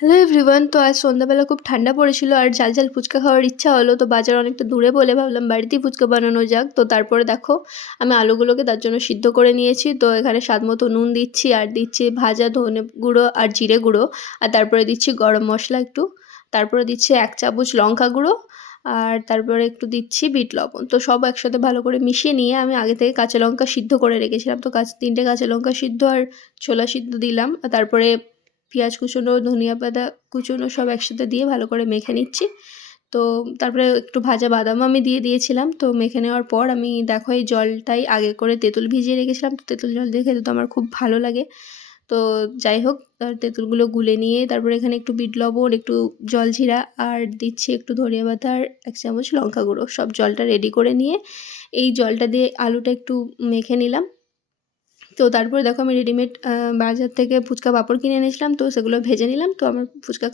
Hello everyone. তো আজ সন্ধ্যাবেলা খুব ঠান্ডা পড়েছিল আর ঝাল ঝাল ফুচকা খাওয়ার ইচ্ছা হলো। তো বাজার অনেকটা দূরে বলে ভাবলাম বাড়িতেই ফুচকা বানানো যাক। তো তারপরে দেখো আমি আলুগুলোকে তার জন্য সিদ্ধ করে নিয়েছি। তো এখানে স্বাদমতো নুন দিচ্ছি আর দিচ্ছি ভাজা ধনে গুঁড়ো আর জিরে গুঁড়ো। আর তারপরে দিচ্ছি গরম মশলা একটু। তারপরে দিচ্ছি ১ চামচ লঙ্কা গুঁড়ো। আর তারপরে একটু দিচ্ছি বিট লবণ। তো সব একসাথে ভালো করে মিশিয়ে নিয়ে আমি আগে থেকে কাঁচা লঙ্কা সিদ্ধ করে রেখেছিলাম। তো ৩ টে কাঁচা লঙ্কা সিদ্ধ আর ছোলা সিদ্ধ দিলাম। আর তারপরে পেঁয়াজ কুচোনো, ধনিয়া পাতা কুচোনো সব একসাথে দিয়ে ভালো করে মেখে নিচ্ছি। তো তারপরে একটু ভাজা বাদামও আমি দিয়ে দিয়েছিলাম। তো মেখে নেওয়ার পর আমি দেখো এই জলটাই আগে করে তেঁতুল ভিজিয়ে রেখেছিলাম। তো তেঁতুল জল দিয়ে খেতে তো আমার খুব ভালো লাগে। তো যাই হোক তেঁতুলগুলো গুলে নিয়ে তারপরে এখানে একটু বিট লবণ, একটু জলজিরা আর দিচ্ছি একটু ধনিয়া পাতা আর ১ চামচ লঙ্কা গুঁড়ো। সব জলটা রেডি করে নিয়ে এই জলটা দিয়ে আলুটা একটু মেখে নিলাম। তো তারপরে দেখো আমি রেডিমেড বাজার থেকে ফুচকা পাঁপড় কিনে এনেছিলাম। তো সেগুলো ভেজে নিলাম। তো আমার ফুচকা